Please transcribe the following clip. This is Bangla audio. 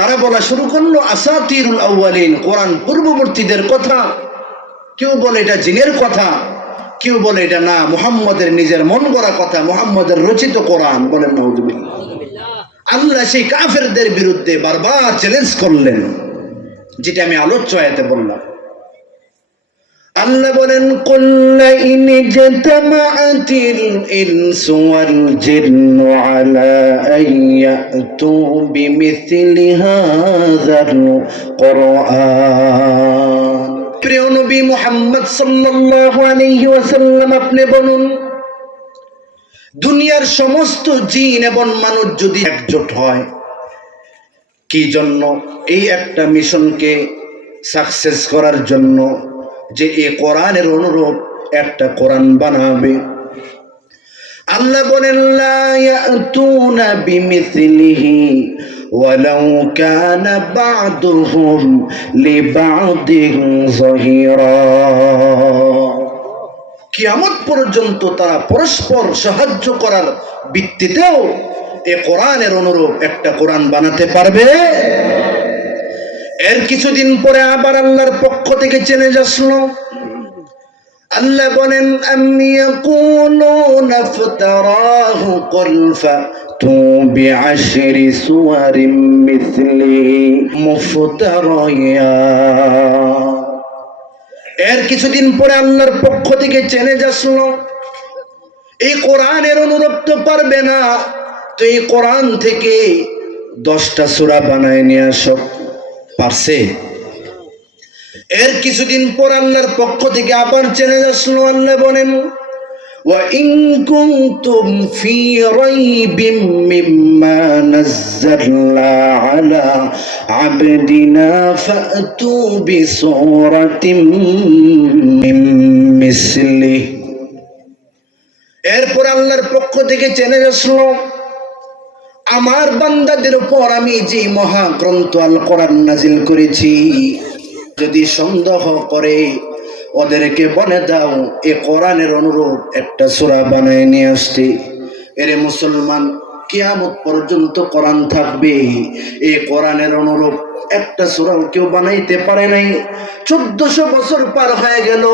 তারা বলা শুরু করলো আসাতিরুল আউয়ালিন, কোরআন পূর্ববর্তীদের কথা। কেউ বলে এটা জিনের কথা, কেউ বলে এটা না মুহাম্মদের নিজের মন গড়া কথা, মুহাম্মদের রচিত কোরআন। বলেন নাউযুবিল্লাহ। আল্লাহ সেই কাফেরদের বিরুদ্ধে বারবার চ্যালেঞ্জ করলেন, যেটা আমি আলোচ্য আয়াতে বললাম। আল্লাহ বলেন কুল ইন জাতামাআতিল ইনসু ওয়াল জিন্নু আলা আইয়াতু বিমিথলি হাযাল কুরআন। প্রিয় নবী মুহাম্মদ সাল্লাল্লাহু আলাইহি ওয়াসাল্লাম, আপনি বলুন, দুনিয়ার সমস্ত জিন এবং মানুষ যদি একজোট হয় কি জন্য? এই একটা মিশনকে সাকসেস করার জন্য, যে এই কোরআনের অনুরূপ একটা কোরআন বানাবে। আল্লাহ বলেন লা ইয়াতুনা বিমিথলিহি ওয়ালাউ কানা বা'দুহুম লিবা'দিন যাহিরা। কিয়ামত পর্যন্ত তারা পরস্পর সাহায্য করার ভিত্তিতেও এই কোরআনের অনুরূপ একটা কোরআন বানাতে পারবে। এর কিছুদিন পরে আবার আল্লাহর পক্ষ থেকে চ্যালেঞ্জ আসলো। আল্লাহ বলেন আম ইয়াকুলুনা ইফতারাহু কুল ফাতু বিআশরি সুওয়ারিম মিথলিহি মুফতারিয়াত। এর কিছুদিন পরে আল্লাহর পক্ষ থেকে চ্যালেঞ্জ আসলো, এই কোরআনের অনুরূপ তো পারবে না, তো এই কোরআন থেকে 10টা সূরা বানায় নিয়ে আসো। পারছে? এর কিছুদিন পর আল্লাহর পক্ষ থেকে আবার চ্যালেঞ্জ আসলো। আল্লাহ বলেন ওয়া ইন কুনতুম ফি রাইবিম মিম্মা নাযালনা আলা আবদিনা ফাতু বিসূরাতিম মিন মিসলিহি। এরপর আল্লাহর পক্ষ থেকে চ্যালেঞ্জ আসলো, আমার বান্দাদের উপর আমি যে মহাগ্রন্থ আল কোরআন নাজিল করেছি, যদি সন্দেহ করে ওদেরকে বলে দাও এ কোরআনের অনুরূপ একটা সূরা বানায় নিয়ে আসতে। এরে মুসলমান, কিয়ামত পর্যন্ত কোরআন থাকবে, এই কোরআনের অনুরূপ একটা সূরাও কেউ বানাইতে পারে নাই। 1400 বছর পার হয়ে গেল,